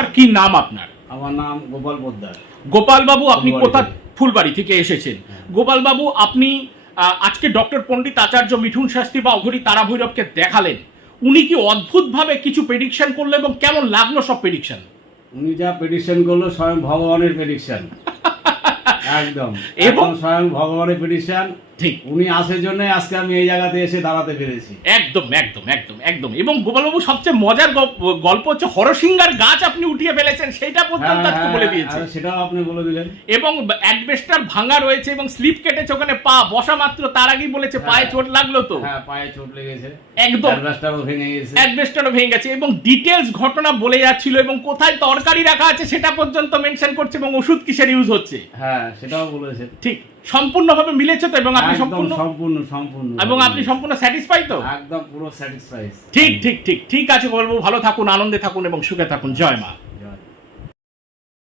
আর কি নাম আপনার? আমার নাম গোপাল পোদ্দার। গোপাল বাবু আপনি কোথা ফুলবাড়ি থেকে এসেছেন। গোপাল বাবু আপনি আজকে ডক্টর পণ্ডিত আচার্য মিঠুন শাস্ত্রী বা অঘরী তারা ভৈরবকে দেখালেন। উনি কি অদ্ভুতভাবে কিছু প্রেডিকশন করল এবং কেমন লাগল সব প্রেডিকশন উনি যা প্রেডিকশন করল স্বয়ং ভগবানের প্রেডিকশন একদম। এবং- এবং স্বয়ং ভগবানের প্রেডিকশন ঠিক। উনি আসার জন্য আজকে আমি এই জায়গাতে এসে দাঁড়াতে পেরেছি। একদম একদম একদম একদম। এবং গোপালবাবু সবচেয়ে মজার গল্প হচ্ছে হরসিংগার গাছ আপনি উঠিয়ে ফেলেছেন সেটা পর্যন্ত হ্যাঁ, আজকে হ্যাঁ, বলে দিয়েছে। সেটাও আপনি বলে দিলেন। এবং অ্যাডভেস্টার ভাঙা রয়েছে এবং স্লিপ কেটেছে ওখানে পা বসা মাত্র তার আগেই বলেছে পায়ে হ্যাঁ। চোট লাগল তো? হ্যাঁ পায়ে চোট লেগেছে। একদম। অ্যাডভাস্টারও ভেঙে গেছে। অ্যাডভেস্টারও ভেঙে গেছে এবং ডিটেলস ঘটনা বলে যাচ্ছিল এবং কোথায় তরকারি রাখা আছে সেটা পর্যন্ত মেনশন করছে এবং ওষুধ কিসের ইউজ হচ্ছে? হ্যাঁ সেটাও বলেছে। ঠিক। সম্পূর্ণভাবে মিলেছে তো এবং আপনি সম্পূর্ণ সম্পূর্ণ সম্পূর্ণ। এবং আপনি সম্পূর্ণ স্যাটিসফাই তো? একদম পুরো স্যাটিসফাই ঠিক ঠিক ঠিক। ঠিক আছে বলব ভালো থাকুন আনন্দে থাকুন এবং সুখে থাকুন। জয় মা।